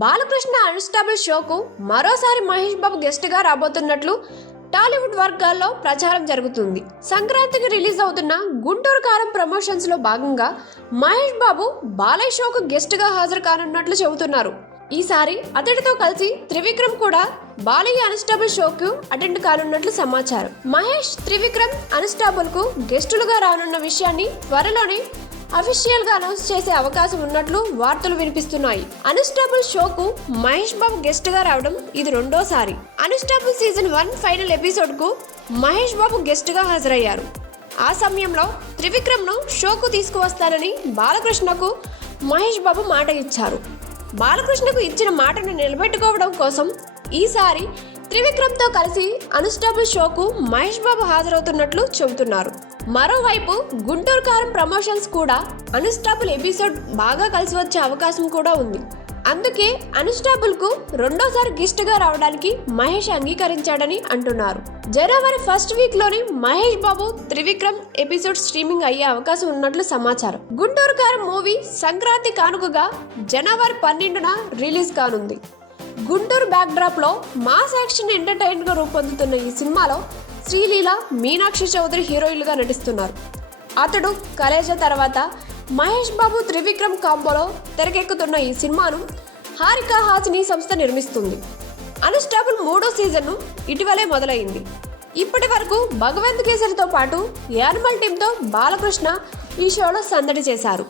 Balakrishna unstable షోకు మరోసారి Mahesh Babu guest గా రాబోతున్నట్లు టాలీవుడ్ వర్గాల్లో ప్రచారం జరుగుతుంది. సంక్రాంతికి రిలీజ్ అవుతున్న గుంటూరు కారం ప్రమోషన్స్ లో భాగంగా మహేష్ బాబు బాలయ్య షోకు గెస్ట్ గా హాజరు కానున్నట్లు చెబుతున్నారు. ఈసారి అతడితో కలిసి త్రివిక్రమ్ కూడా బాలయ్య అన్స్టాబుల్ షోకు అటెండ్ కానున్నట్లు సమాచారం. మహేష్, త్రివిక్రమ్ అన్స్టాబుల్ కు గెస్టులుగా రానున్న విషయాన్ని త్వరలోనే అఫీషియల్ గా అనౌన్స్ చేసే అవకాశం ఉన్నట్లు వార్తలు వినిపిస్తున్నాయి. అన్స్టాబుల్ షోకు మహేష్ బాబు గెస్ట్ గా రావడం ఇది రెండోసారి. అన్స్టాబుల్ సీజన్ 1 ఫైనల్ ఎపిసోడ్ కు మహేష్ బాబు గెస్ట్ గా హాజరయ్యారు. ఆ సమయంలో త్రివిక్రమ్ ను షోకు తీసుకువస్తానని బాలకృష్ణకు మహేష్ బాబు మాట ఇచ్చారు. బాలకృష్ణకు ఇచ్చిన మాటను నిలబెట్టుకోవడం కోసం ఈసారి త్రివిక్రమ్ తో కలిసి అన్స్టాబుల్ షోకు మహేష్ బాబు హాజరవుతున్నట్లు చెబుతున్నారు. మరోవైపు గుంటూరు కారం ప్రమోషన్స్ కూడా అన్స్టాబుల్ ఎపిసోడ్ బాగా కలిసి వచ్చే అవకాశం కూడా ఉంది. అందుకే అన్స్టాబుల్ కు రెండోసారి గెస్ట్ గా రావడానికి మహేష్ అంగీకరించాడని అంటున్నారు. జనవరి 1st వీక్ లోనే మహేష్ బాబు, త్రివిక్రమ్ ఎపిసోడ్ స్ట్రీమింగ్ అయ్యే అవకాశం ఉన్నట్లు సమాచారం. గుంటూరు కారం మూవీ సంక్రాంతి కానుకగా జనవరి 12న రిలీజ్ కానుంది. గుంటూరు బ్యాక్ డ్రాప్ లో మాస్ యాక్షన్ ఎంటర్టైన్ గా రూపొందుతున్న ఈ సినిమాలో శ్రీలీల, మీనాక్షి చౌదరి హీరోయిన్లుగా నటిస్తున్నారు. అతడు, కలేజా తర్వాత మహేష్ బాబు, త్రివిక్రమ్ కాంబోలో తెరకెక్కుతున్న ఈ సినిమాను హారిక హాసిని సంస్థ నిర్మిస్తుంది. అన్స్టాబుల్ 3వ సీజన్ను ఇటీవలే మొదలైంది. ఇప్పటి వరకు భగవంత్ కేసరితో పాటు యానిమల్ టీంతో బాలకృష్ణ ఈ షోలో సందడి చేశారు.